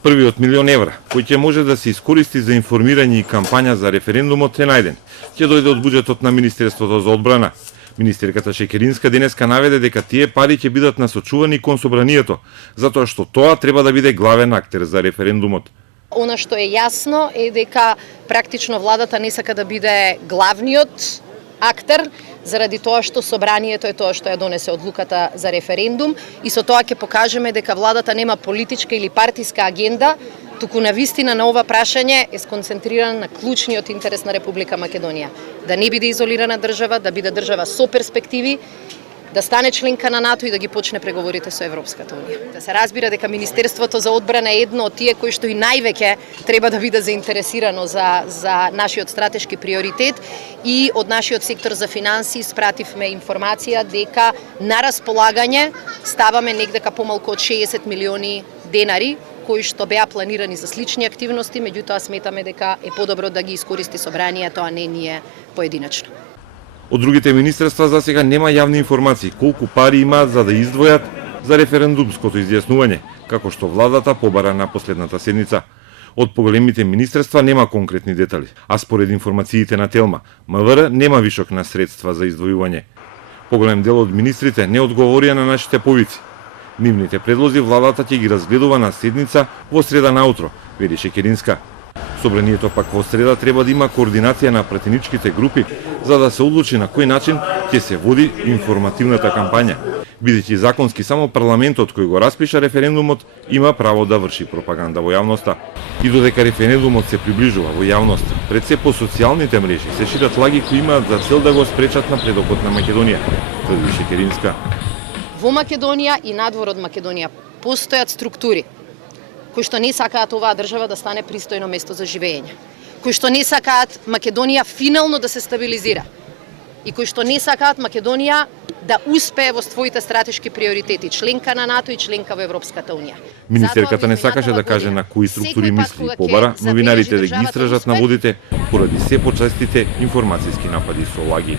Првиот €1.000.000, кој ќе може да се искористи за информирање и кампања за референдумот е најден. Ќе дојде од буџетот на Министерството за одбрана. Министерката Шекеринска денеска наведе дека тие пари ќе бидат насочувани кон собранието, затоа што тоа треба да биде главен актер за референдумот. Она што е јасно е дека практично владата не сака да биде главниот актер, заради тоа што собранието е тоа што ја донесе одлуката за референдум и со тоа ќе покажеме дека владата нема политичка или партиска агенда, туку навистина на ова прашање е сконцентриран на клучниот интерес на Република Македонија. Да не биде изолирана држава, да биде држава со перспективи, да стане членка на НАТО и да ги почне преговорите со Европската унија. Да се разбира дека Министерството за одбрана е едно од тие кои што и највеќе треба да биде заинтересирано за нашиот стратешки приоритет и од нашиот сектор за финансии спративме информација дека на располагање ставаме негдека помалку од 60 милиони денари кои што беа планирани за слични активности, меѓутоа сметаме дека е подобро да ги искористи собранието, а не ние поединечно. Од другите министерства за сега нема јавни информации колку пари имаат за да издвојат за референдумското изјаснување, како што владата побара на последната седница. Од поголемите министерства нема конкретни детали, а според информациите на Телма, МВР нема вишок на средства за издвојување. Поголем дел од министрите не одговорија на нашите повици. Нивните предлози владата ќе ги разгледува на седница во среда наутро, вели Шекеринска. Собранието пак во среда треба да има координација на пратеничките групи за да се одлучи на кој начин ќе се води информативната кампања, бидејќи законски само парламентот кој го распиша референдумот има право да врши пропаганда во јавноста. И додека референдумот се приближува во јавноста, пред се по социјалните мрежи се шират лаги кои имаат за цел да го спречат напредокот на Македонија, тврди Шекеринска. Во Македонија и надвор од Македонија постојат структури кои што не сакаат оваа држава да стане пристојно место за живење, кои што не сакаат Македонија финално да се стабилизира и кои што не сакаат Македонија да успее во своите стратешки приоритети, членка на НАТО и членка во Европската унија. Министерката не сакаше да каже на кои структури мисли и побара новинарите да ги истражат наводите поради се почестите информацијски напади со лаги.